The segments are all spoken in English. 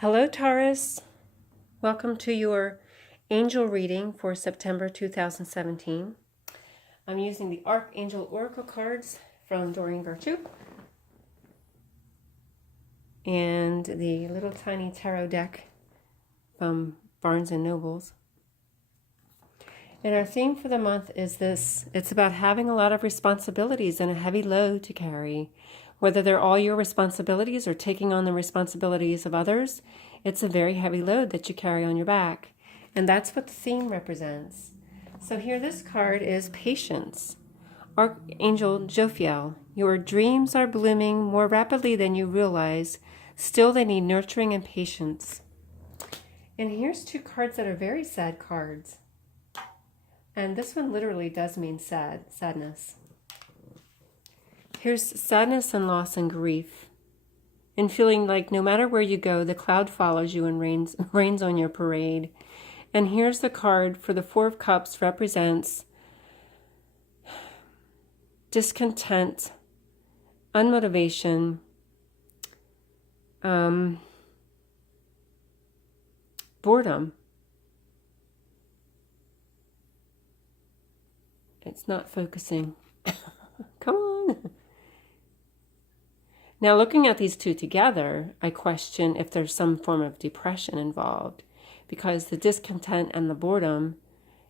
Hello, Taurus. Welcome to your angel reading for September 2017. I'm using the Archangel Oracle cards from Doreen Virtue and the little tiny tarot deck from Barnes & Nobles. And our theme for the month is this. It's about having a lot of responsibilities and a heavy load to carry. Whether they're all your responsibilities or taking on the responsibilities of others, it's a very heavy load that you carry on your back. And that's what the theme represents. So here this card is patience. Archangel Jophiel, your dreams are blooming more rapidly than you realize. Still, they need nurturing and patience. And here's two cards that are very sad cards. And this one literally does mean sadness. Here's sadness and loss and grief, and feeling like no matter where you go, the cloud follows you and rains on your parade. And here's the card for the Four of Cups, represents discontent, unmotivation, boredom. It's not focusing. Come on. Now, looking at these two together, I question if there's some form of depression involved, because the discontent and the boredom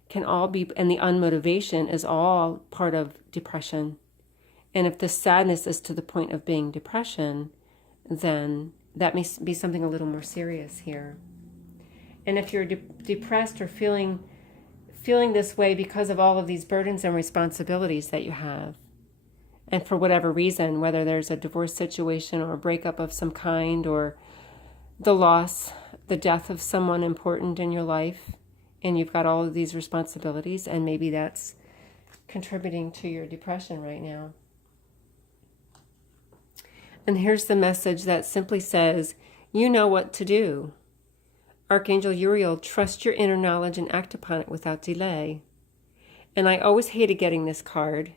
can all be, and the unmotivation is all part of depression. And if the sadness is to the point of being depression, then that may be something a little more serious here. And if you're depressed or feeling this way because of all of these burdens and responsibilities that you have, and for whatever reason, whether there's a divorce situation or a breakup of some kind, or the loss, the death of someone important in your life, and you've got all of these responsibilities, and maybe that's contributing to your depression right now. And here's the message that simply says, you know what to do. Archangel Uriel, trust your inner knowledge and act upon it without delay. And I always hated getting this card,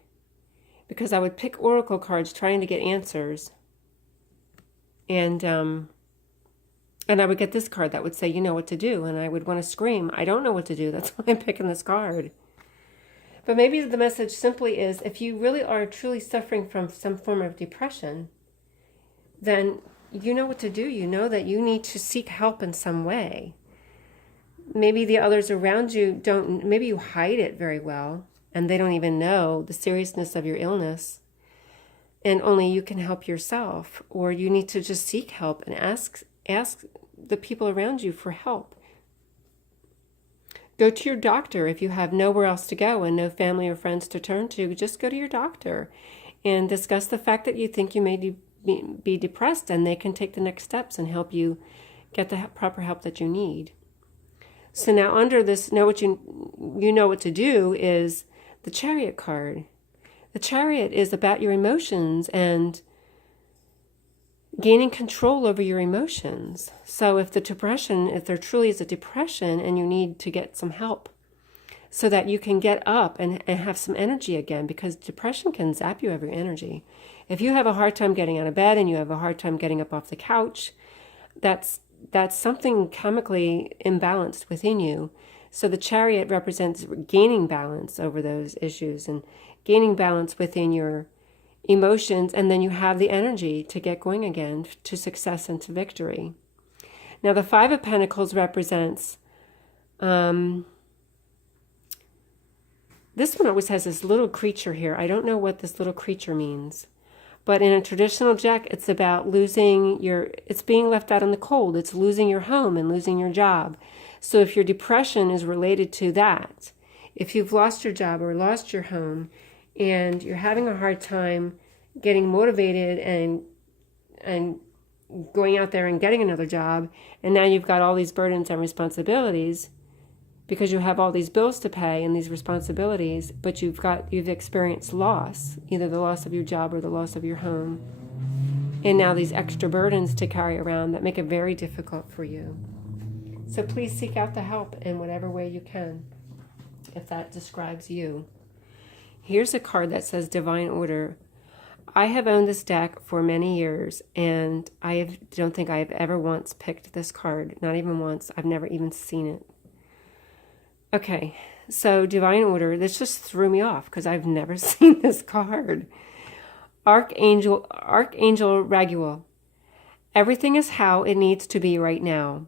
because I would pick oracle cards trying to get answers. And I would get this card that would say, you know what to do. And I would want to scream, I don't know what to do. That's why I'm picking this card. But maybe the message simply is, if you really are truly suffering from some form of depression, then you know what to do. You know that you need to seek help in some way. Maybe the others around you don't, maybe you hide it very well, and they don't even know the seriousness of your illness, and only you can help yourself, or you need to just seek help and ask the people around you for help. Go to your doctor if you have nowhere else to go and no family or friends to turn to. Just go to your doctor and discuss the fact that you think you may be depressed, and they can take the next steps and help you get the proper help that you need. So now under this, know what you know what to do, is the Chariot card. The Chariot is about your emotions and gaining control over your emotions. So if there truly is a depression and you need to get some help so that you can get up and have some energy again, because depression can zap you of your energy. If you have a hard time getting out of bed and you have a hard time getting up off the couch, that's something chemically imbalanced within you. So the Chariot represents gaining balance over those issues and gaining balance within your emotions, and then you have the energy to get going again to success and to victory. Now the Five of Pentacles represents, this one always has this little creature here. I don't know what this little creature means. But in a traditional deck, it's about it's being left out in the cold. It's losing your home and losing your job. So if your depression is related to that, if you've lost your job or lost your home and you're having a hard time getting motivated and going out there and getting another job, and now you've got all these burdens and responsibilities because you have all these bills to pay and these responsibilities, but you've experienced loss, either the loss of your job or the loss of your home, and now these extra burdens to carry around that make it very difficult for you. So please seek out the help in whatever way you can, if that describes you. Here's a card that says Divine Order. I have owned this deck for many years, and don't think I have ever once picked this card. Not even once. I've never even seen it. Okay, so Divine Order. This just threw me off because I've never seen this card. Archangel Raguel. Everything is how it needs to be right now.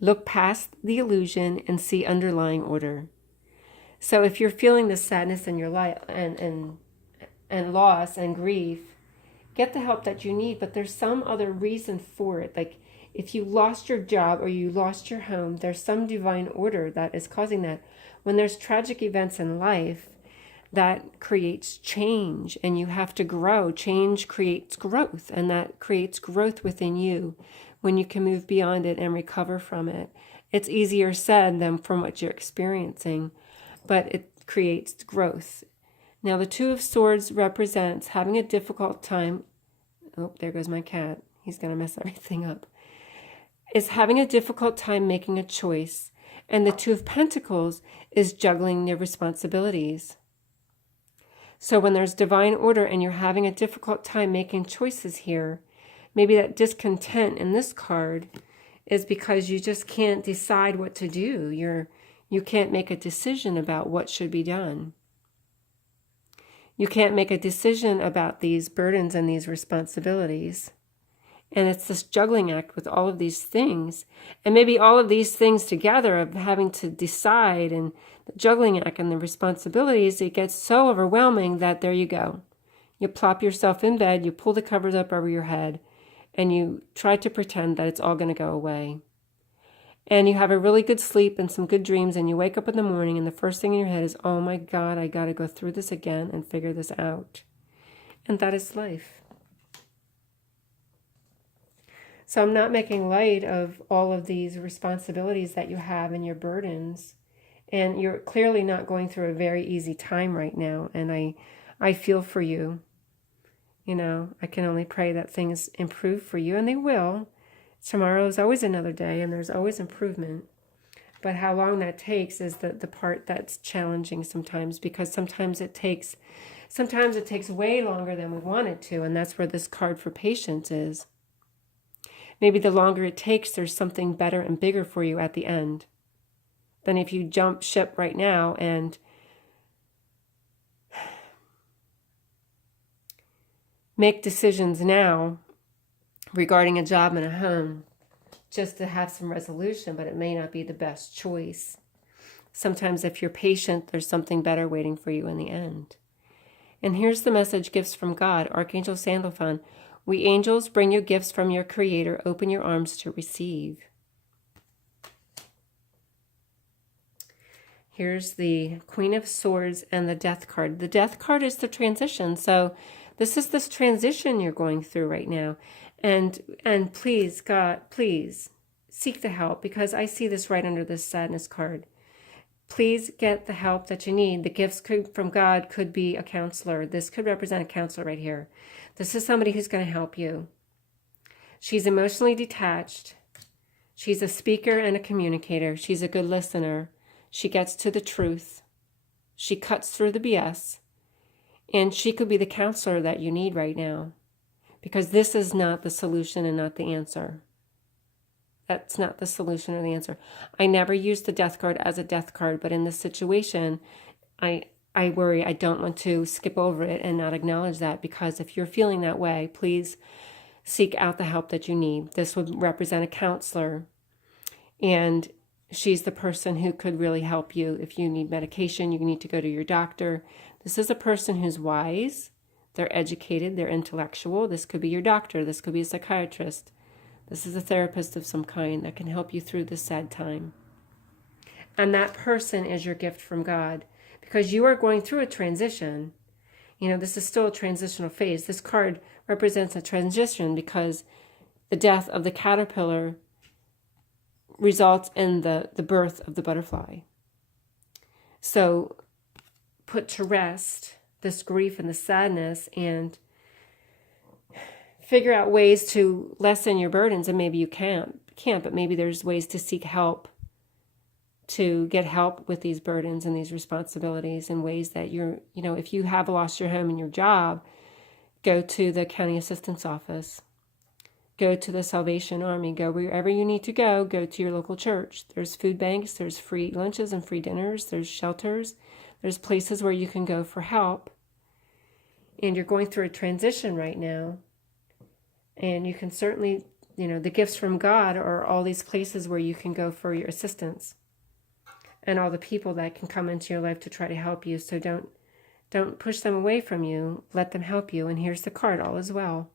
Look past the illusion and see underlying order. So if you're feeling this sadness in your life and loss and grief, get the help that you need, but there's some other reason for it. Like if you lost your job or you lost your home, there's some divine order that is causing that. When there's tragic events in life, that creates change, and you have to grow. Change creates growth, and that creates growth within you when you can move beyond it and recover from it. It's easier said than from what you're experiencing, but it creates growth. Now, the Two of Swords represents having a difficult time. Oh, there goes my cat. He's going to mess everything up. Is having a difficult time making a choice. And the Two of Pentacles is juggling your responsibilities. So when there's divine order and you're having a difficult time making choices here, maybe that discontent in this card is because you just can't decide what to do. You can't make a decision about what should be done. You can't make a decision about these burdens and these responsibilities. And it's this juggling act with all of these things. And maybe all of these things together of having to decide, and the juggling act and the responsibilities, it gets so overwhelming that there you go. You plop yourself in bed, you pull the covers up over your head, and you try to pretend that it's all going to go away. And you have a really good sleep and some good dreams, and you wake up in the morning and the first thing in your head is, oh my God, I got to go through this again and figure this out. And that is life. So I'm not making light of all of these responsibilities that you have and your burdens. And you're clearly not going through a very easy time right now. And I feel for you. You know, I can only pray that things improve for you, and they will. Tomorrow is always another day, and there's always improvement. But how long that takes is the part that's challenging sometimes, because sometimes it takes way longer than we want it to, and that's where this card for patience is. Maybe the longer it takes, there's something better and bigger for you at the end than if you jump ship right now and make decisions now regarding a job and a home just to have some resolution, but it may not be the best choice. Sometimes if you're patient, there's something better waiting for you in the end. And here's the message, gifts from God. Archangel Sandalphon. We angels bring you gifts from your Creator. Open your arms to receive. Here's the Queen of Swords and the Death card. The Death card is the transition. So this is this transition you're going through right now. And please, God, please seek the help, because I see this right under this sadness card. Please get the help that you need. The gifts from God could be a counselor. This could represent a counselor right here. This is somebody who's going to help you. She's emotionally detached. She's a speaker and a communicator. She's a good listener. She gets to the truth. She cuts through the BS. And she could be the counselor that you need right now, because this is not the solution and not the answer. That's not the solution or the answer. I never use the Death card as a death card, but in this situation, I worry. I don't want to skip over it and not acknowledge that, because if you're feeling that way, please seek out the help that you need. This would represent a counselor, and she's the person who could really help you. If you need medication, you need to go to your doctor. This is a person who's wise. They're educated. They're intellectual. This could be your doctor. This could be a psychiatrist. This is a therapist of some kind that can help you through this sad time. And that person is your gift from God, because you are going through a transition. You know, this is still a transitional phase. This card represents a transition because the death of the caterpillar results in the birth of the butterfly. So put to rest this grief and the sadness, and figure out ways to lessen your burdens. And maybe you can't, but maybe there's ways to seek help, to get help with these burdens and these responsibilities, in ways that if you have lost your home and your job, Go to the county assistance office. Go to the Salvation Army. Go wherever you need to go. Go to your local church. There's food banks. There's free lunches and free dinners. There's shelters. There's places where you can go for help. And you're going through a transition right now. And you can certainly, the gifts from God are all these places where you can go for your assistance. And all the people that can come into your life to try to help you. So don't push them away from you. Let them help you. And here's the card, all is well.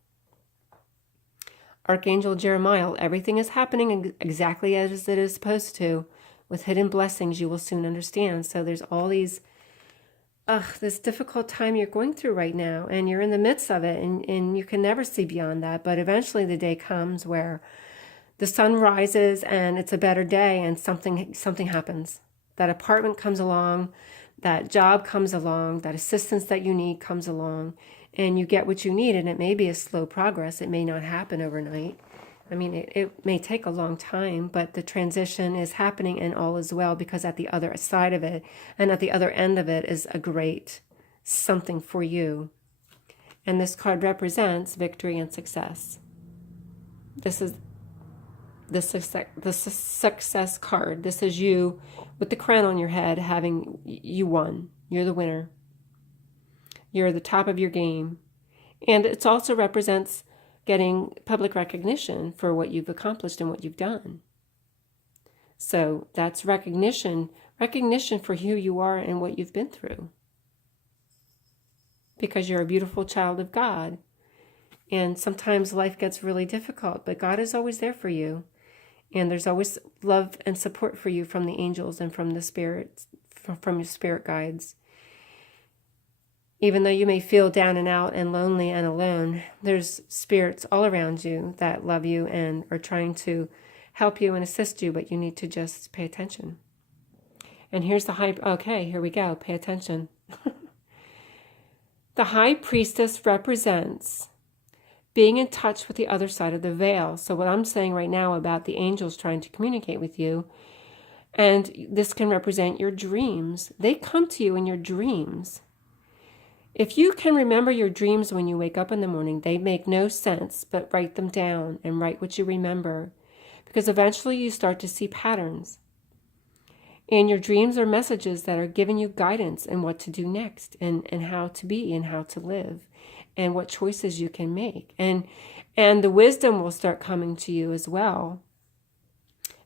Archangel Jeremiah, everything is happening exactly as it is supposed to. With hidden blessings, you will soon understand. So there's all these, this difficult time you're going through right now, and you're in the midst of it, and you can never see beyond that. But eventually the day comes where the sun rises, and it's a better day, and something happens. That apartment comes along, that job comes along, that assistance that you need comes along, and you get what you need. And it may be a slow progress. It may not happen overnight. I mean, it may take a long time, but the transition is happening, and all is well, because at the other side of it and at the other end of it is a great something for you. And this card represents victory and success. This is the success card. This is you with the crown on your head, having you won. You're the winner. You're at the top of your game. And it also represents getting public recognition for what you've accomplished and what you've done. So that's recognition for who you are and what you've been through. Because you're a beautiful child of God. And sometimes life gets really difficult, but God is always there for you. And there's always love and support for you from the angels and from the spirits, from your spirit guides. Even though you may feel down and out and lonely and alone, there's spirits all around you that love you and are trying to help you and assist you, but you need to just pay attention. And here's the here we go, pay attention. The high priestess represents being in touch with the other side of the veil. So what I'm saying right now about the angels trying to communicate with you, and this can represent your dreams. They come to you in your dreams. If you can remember your dreams when you wake up in the morning, they make no sense, but write them down and write what you remember, because eventually you start to see patterns. And your dreams are messages that are giving you guidance in what to do next, and how to be and how to live, and what choices you can make. And the wisdom will start coming to you as well.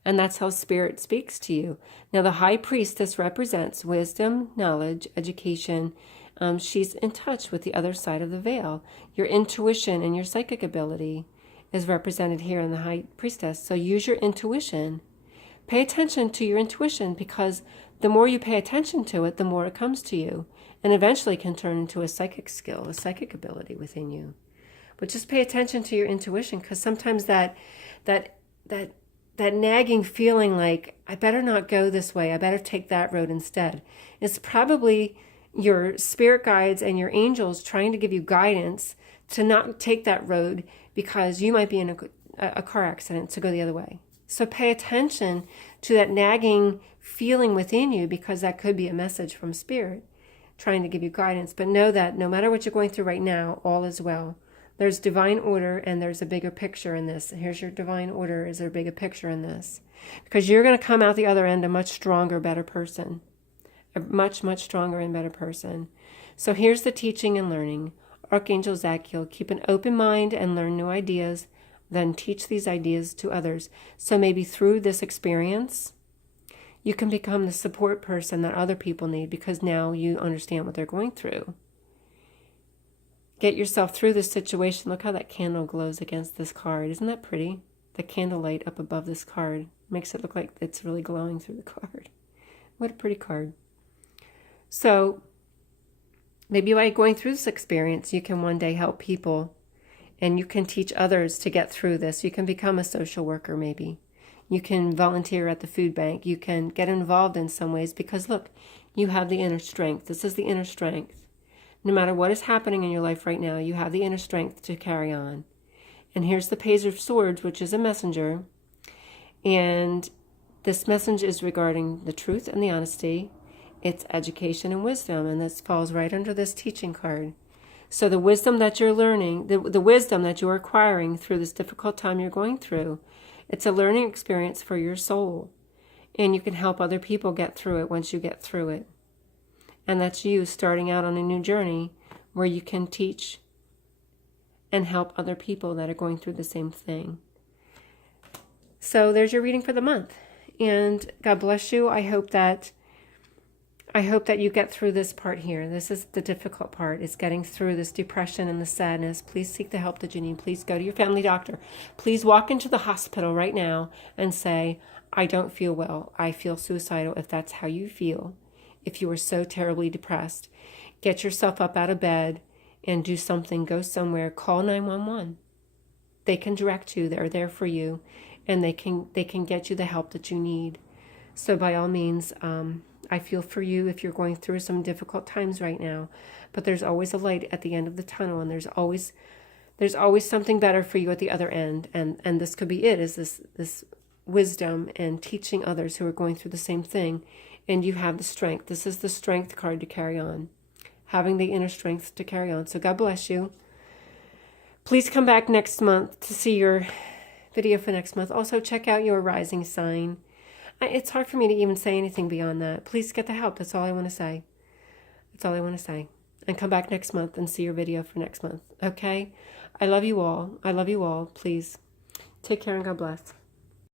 And that's how Spirit speaks to you. Now, the high priestess represents wisdom, knowledge, education. She's in touch with the other side of the veil. Your intuition and your psychic ability is represented here in the high priestess. So use your intuition. Pay attention to your intuition, because the more you pay attention to it, the more it comes to you, and eventually can turn into a psychic skill, a psychic ability within you. But just pay attention to your intuition, because sometimes that nagging feeling like, I better not go this way, I better take that road instead, it's probably your spirit guides and your angels trying to give you guidance to not take that road, because you might be in a car accident, to go the other way. So pay attention to that nagging feeling within you, because that could be a message from Spirit trying to give you guidance. But know that no matter what you're going through right now, all is well. There's divine order, and there's a bigger picture in this. Here's your divine order. Is there a bigger picture in this? Because you're going to come out the other end a much stronger, better person. A much, much stronger and better person. So here's the teaching and learning. Archangel Zachiel, keep an open mind and learn new ideas, then teach these ideas to others. So maybe through this experience, you can become the support person that other people need, because now you understand what they're going through. Get yourself through this situation. Look how that candle glows against this card. Isn't that pretty? The candlelight up above this card makes it look like it's really glowing through the card. What a pretty card. So maybe by going through this experience, you can one day help people, and you can teach others to get through this. You can become a social worker maybe. You can volunteer at the food bank. You can get involved in some ways, because look, you have the inner strength. This is the inner strength. No matter what is happening in your life right now, you have the inner strength to carry on. And here's the Page of Swords, which is a messenger. And this message is regarding the truth and the honesty. It's education and wisdom, and this falls right under this teaching card. So the wisdom that you're learning, the wisdom that you're acquiring through this difficult time you're going through, it's a learning experience for your soul. And you can help other people get through it once you get through it. And that's you starting out on a new journey where you can teach and help other people that are going through the same thing. So there's your reading for the month. And God bless you. I hope that you get through this part here. This is the difficult part, is getting through this depression and the sadness. Please seek the help that you need. Please go to your family doctor. Please walk into the hospital right now and say, I don't feel well. I feel suicidal, if that's how you feel. If you are so terribly depressed, get yourself up out of bed and do something. Go somewhere. Call 911. They can direct you. They're there for you, and they can get you the help that you need. So by all means, I feel for you if you're going through some difficult times right now, but there's always a light at the end of the tunnel, and there's always something better for you at the other end. And this could be it, is this wisdom and teaching others who are going through the same thing. And you have the strength. This is the strength card to carry on, having the inner strength to carry on. So God bless you. Please come back next month to see your video for next month. Also, check out your rising sign. It's hard for me to even say anything beyond that. Please get the help. That's all I want to say. That's all I want to say. And come back next month and see your video for next month. Okay? I love you all. I love you all. Please take care and God bless.